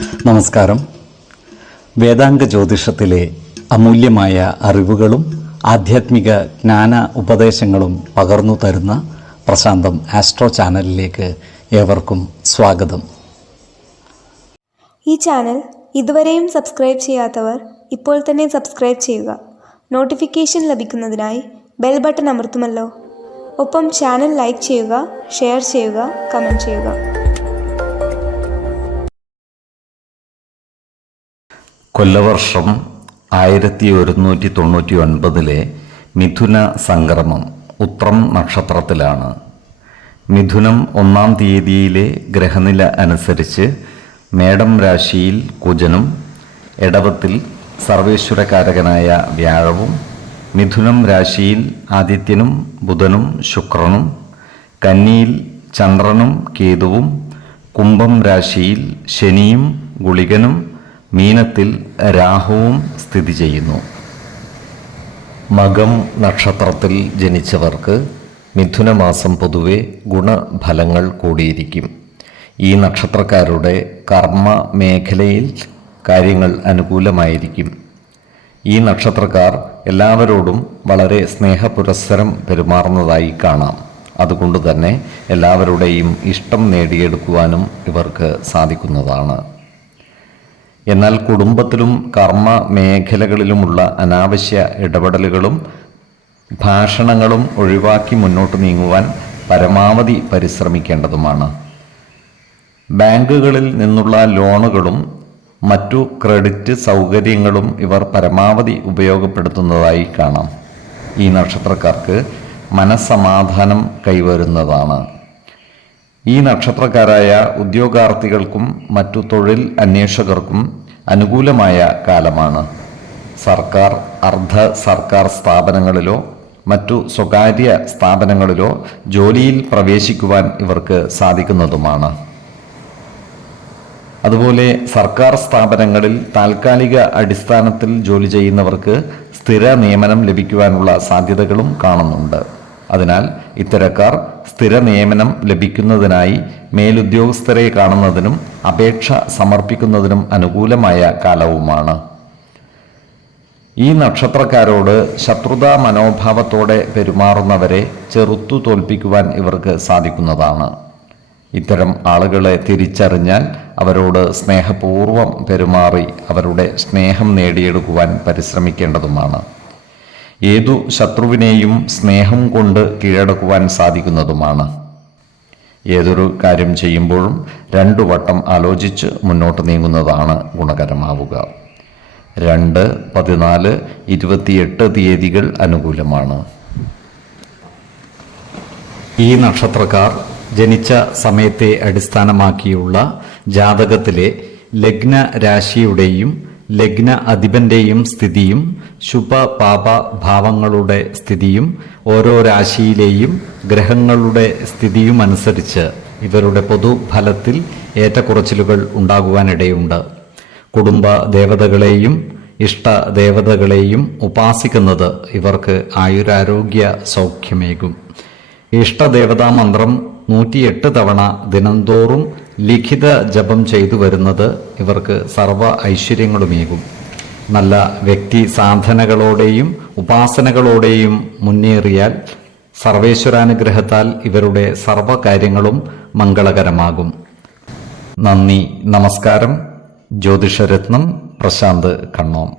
നമസ്കാരം. വേദാംഗ ജ്യോതിഷത്തിലെ അമൂല്യമായ അറിവുകളും ആധ്യാത്മിക ജ്ഞാന ഉപദേശങ്ങളും പകർന്നു തരുന്ന പ്രശാന്തം ആസ്ട്രോ ചാനലിലേക്ക് ഏവർക്കും സ്വാഗതം. ഈ ചാനൽ ഇതുവരെയും സബ്സ്ക്രൈബ് ചെയ്യാത്തവർ ഇപ്പോൾ തന്നെ സബ്സ്ക്രൈബ് ചെയ്യുക. നോട്ടിഫിക്കേഷൻ ലഭിക്കുന്നതിനായി ബെൽ ബട്ടൺ അമർത്തുമല്ലോ. ഒപ്പം ചാനൽ ലൈക്ക് ചെയ്യുക, ഷെയർ ചെയ്യുക, കമൻറ്റ് ചെയ്യുക. കൊല്ലവർഷം 1199 മിഥുന സംക്രമം ഉത്രം നക്ഷത്രത്തിലാണ്. മിഥുനം 1-ാം തീയതിയിലെ ഗ്രഹനില അനുസരിച്ച് മേടം രാശിയിൽ കുജനും, എടവത്തിൽ സർവേശ്വരകാരകനായ വ്യാഴവും, മിഥുനം രാശിയിൽ ആദിത്യനും ബുധനും ശുക്രനും, കന്നിയിൽ ചന്ദ്രനും കേതുവും, കുംഭം രാശിയിൽ ശനിയും ഗുളികനും, മീനത്തിൽ രാഹുവും സ്ഥിതി ചെയ്യുന്നു. മകം നക്ഷത്രത്തിൽ ജനിച്ചവർക്ക് മിഥുനമാസം പൊതുവെ ഗുണഫലങ്ങൾ കൂടിയിരിക്കും. ഈ നക്ഷത്രക്കാരുടെ കർമ്മ മേഖലയിൽ കാര്യങ്ങൾ അനുകൂലമായിരിക്കും. ഈ നക്ഷത്രക്കാർ എല്ലാവരോടും വളരെ സ്നേഹപുരസ്സരം പെരുമാറുന്നതായി കാണാം. അതുകൊണ്ട് തന്നെ എല്ലാവരുടെയും ഇഷ്ടം നേടിയെടുക്കുവാനും ഇവർക്ക് സാധിക്കുന്നതാണ്. എന്നാൽ കുടുംബത്തിലും കർമ്മ മേഖലകളിലുമുള്ള അനാവശ്യ ഇടപെടലുകളും ഭാഷണങ്ങളും ഒഴിവാക്കി മുന്നോട്ട് നീങ്ങുവാൻ പരമാവധി പരിശ്രമിക്കേണ്ടതുമാണ്. ബാങ്കുകളിൽ നിന്നുള്ള ലോണുകളും മറ്റു ക്രെഡിറ്റ് സൗകര്യങ്ങളും ഇവർ പരമാവധി ഉപയോഗപ്പെടുത്തുന്നതായി കാണാം. ഈ നക്ഷത്രക്കാർക്ക് മനസ്സമാധാനം കൈവരുന്നതാണ്. ഈ നക്ഷത്രക്കാരായ ഉദ്യോഗാർത്ഥികൾക്കും മറ്റു തൊഴിൽ അന്വേഷകർക്കും അനുകൂലമായ കാലമാണ്. സർക്കാർ, അർദ്ധ സർക്കാർ സ്ഥാപനങ്ങളിലോ മറ്റു സ്വകാര്യ സ്ഥാപനങ്ങളിലോ ജോലിയിൽ പ്രവേശിക്കുവാൻ ഇവർക്ക് സാധിക്കുന്നതുമാണ്. അതുപോലെ സർക്കാർ സ്ഥാപനങ്ങളിൽ താൽക്കാലിക അടിസ്ഥാനത്തിൽ ജോലി ചെയ്യുന്നവർക്ക് സ്ഥിര നിയമനം ലഭിക്കുവാനുള്ള സാധ്യതകളും കാണുന്നുണ്ട്. അതിനാൽ ഇത്തരക്കാർ സ്ഥിര നിയമനം ലഭിക്കുന്നതിനായി മേലുദ്യോഗസ്ഥരെ കാണുന്നതിനും അപേക്ഷ സമർപ്പിക്കുന്നതിനും അനുകൂലമായ കാലവുമാണ്. ഈ നക്ഷത്രക്കാരോട് ശത്രുതാ മനോഭാവത്തോടെ പെരുമാറുന്നവരെ ചെറുത്തു തോൽപ്പിക്കുവാൻ ഇവർക്ക് സാധിക്കുന്നതാണ്. ഇത്തരം ആളുകളെ തിരിച്ചറിഞ്ഞാൽ അവരോട് സ്നേഹപൂർവ്വം പെരുമാറി അവരുടെ സ്നേഹം നേടിയെടുക്കുവാൻ പരിശ്രമിക്കേണ്ടതുമാണ്. ഏതു ശത്രുവിനെയും സ്നേഹം കൊണ്ട് കീഴടക്കുവാൻ സാധിക്കുന്നതുമാണ്. ഏതൊരു കാര്യം ചെയ്യുമ്പോഴും 2 വട്ടം ആലോചിച്ച് മുന്നോട്ട് നീങ്ങുന്നതാണ് ഗുണകരമാവുക. 2, 14, 28 തീയതികൾ അനുകൂലമാണ്. ഈ നക്ഷത്രക്കാർ ജനിച്ച സമയത്തെ അടിസ്ഥാനമാക്കിയുള്ള ജാതകത്തിലെ ലഗ്ന രാശിയുടെയും ലഗ്ന അധിപന്റെയും സ്ഥിതിയും ശുഭ പാപ ഭാവങ്ങളുടെ സ്ഥിതിയും ഓരോ രാശിയിലെയും ഗ്രഹങ്ങളുടെ സ്ഥിതിയും അനുസരിച്ച് ഇവരുടെ പൊതുഫലത്തിൽ ഏറ്റക്കുറച്ചിലുകൾ ഉണ്ടാകുവാനിടയുണ്ട്. കുടുംബ ദേവതകളെയും ഇഷ്ട ദേവതകളെയും ഉപാസിക്കുന്നത് ഇവർക്ക് ആയുരാരോഗ്യ സൗഖ്യമേകും. ഇഷ്ടദേവതാ മന്ത്രം 108 തവണ ദിനംതോറും ലിഖിത ജപം ചെയ്തു വരുന്നത് ഇവർക്ക് സർവ ഐശ്വര്യങ്ങളുമേകും. നല്ല വ്യക്തി സാധനകളോടെയും ഉപാസനകളോടെയും മുന്നേറിയാൽ സർവേശ്വരാനുഗ്രഹത്താൽ ഇവരുടെ സർവകാര്യങ്ങളും മംഗളകരമാകും. നന്ദി, നമസ്കാരം. ജ്യോതിഷരത്നം പ്രശാന്ത് കണ്ണോം.